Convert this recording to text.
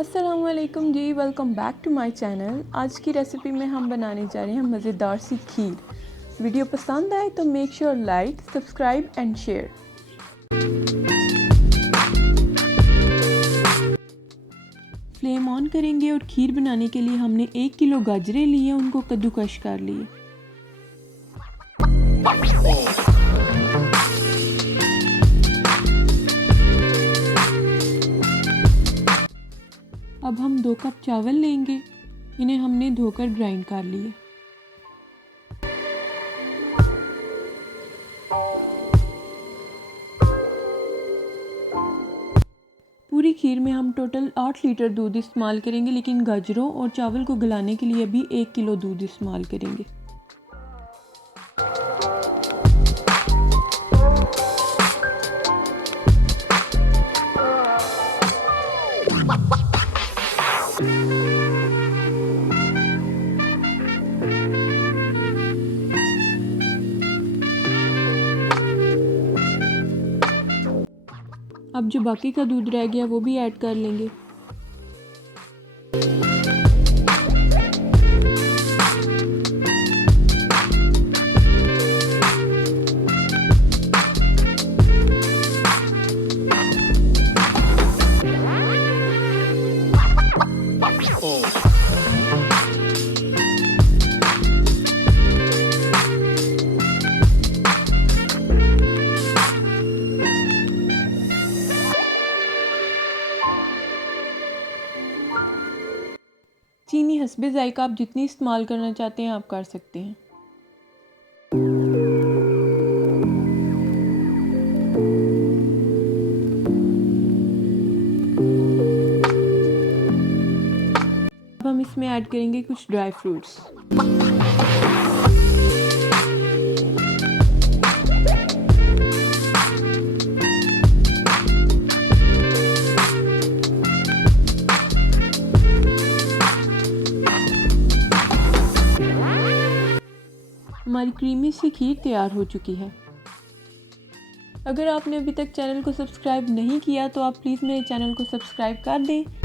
अस्सलामुअलैकुम जी, welcome back to my channel. आज की रेसिपी में हम बनाने जा रहे हैं मज़ेदार सी खीर। वीडियो पसंद आए तो make sure like, subscribe and share. Flame on करेंगे और खीर बनाने के लिए हमने 1 किलो गाजरें लिए, उनको कद्दूकश कर लिए। अब हम 2 कप चावल लेंगे, इन्हें हमने धोकर ग्राइंड कर लिए। पूरी खीर में हम टोटल 8 लीटर दूध इस्तेमाल करेंगे, लेकिन गाजरों और चावल को गलाने के लिए भी 1 किलो दूध इस्तेमाल करेंगे। अब जो बाकी का दूध रह गया वो भी ऐड कर लेंगे। चीनी हस्बे जायका आप जितनी इस्तेमाल करना चाहते हैं आप कर सकते हैं। अब हम इसमें ऐड करेंगे कुछ ड्राई फ्रूट्स। हमारी क्रीमी सी खीर तैयार हो चुकी है। अगर आपने अभी तक चैनल को सब्सक्राइब नहीं किया तो आप प्लीज़ मेरे चैनल को सब्सक्राइब कर दें